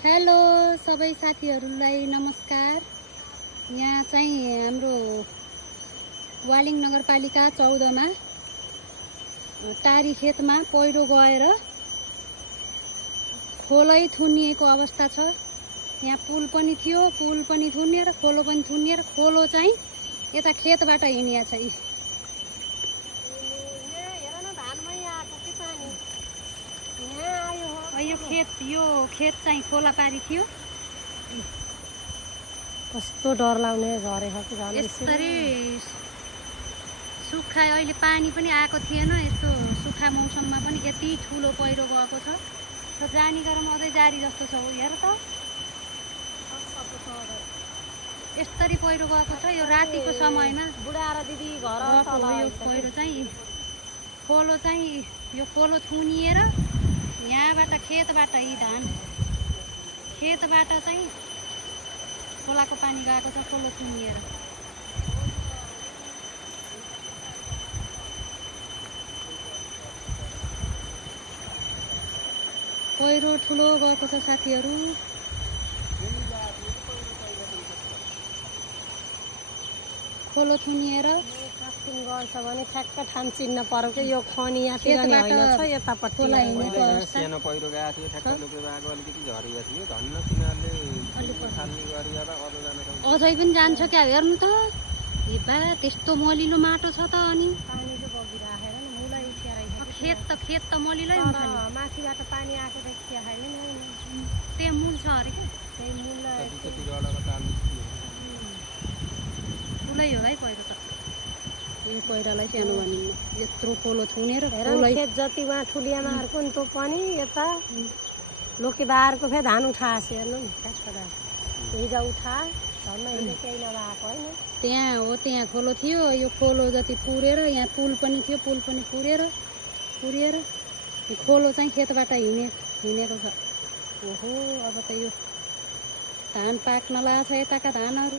Hello सबै साथीहरूलाई नमस्कार। यहाँ चाहिँ हाम्रो वालिङ नगरपालिका 14 मा टारी खेतमा पहिरो गएर खोलै थुनिएको अवस्था छ। यहाँ पुल पनि थियो, पुल पनि थुनिएर खोलो पनि थुनिएर खोलो चाहिँ यता खेतबाट हिँडिया छ। यो खेत चाहिँ खोला पारी थियो। कस्तो डर लाग्ने गरेको कि झन् यसरी सुक्खा अहिले पानी पनि आएको थिएन। यस्तो सुक्खा मौसममा पनि यति ठुलो पहिरो गएको छ। त जानी गरम अझै जारी जस्तो छ। हेर त यसरी पहिरो गएको छ। यो रातिको समयमा बुढा र दिदी घर यो पहिरो चाहिँ खोलो चाहिँ यो खोलो थुनिएर यहाँबाट खेतबाट यी धान खेतबाट चाहिँ खोलाको पानी गएको छ। खोलो थुनिएर पहिरो ठुलो गएको छ साथीहरू। खोलो थुनिएर गर्छ भने ठ्याक्क ठाम चिन्न पर्यो कि यो खनी यहाँतिर नि होइन छ यतापट्टि खोला हिँडेको अवस्था। सानो पहिरो गएको थियो, ठ्याक्क लुकेर आएको अलिकति झरिएको थियो। धन्न तिनीहरूले खाल्ने गरेर अझ जान अझै पनि जान्छ क्या। हेर्नु त ए बा त्यस्तो मलिलो माटो छ त। अनि पानी चाहिँ बगिराखेर नि मुलै उठिएर खेत त मलिलै हुन्छ नि। माथिबाट पानी आएको देखिया छैन नि। त्यहाँ मूल छ अरे क्या। त्यही मुलै ठुलै हो है पहिरो त। यो पहिरोलाई सानो भनिन्न। यत्रो खोलो थुनेर खेत जति उहाँ ठुलियामाहरूको नि त्यो पनि यता लोकेदारको फेरि धान उठाएको हेर्नु नि ठ्याक्क हिजो उठा घरमा हिँड्दै केही नभएको होइन। त्यहाँ हो, त्यहाँ खोलो थियो। यो खोलो जति पुरेर यहाँ पुल पनि थियो, पुल पनि पुरेर यो खोलो चाहिँ खेतबाट हिँडेको छ। ओहो अब त यो धान पाक्न लाग्छ यताका धानहरू।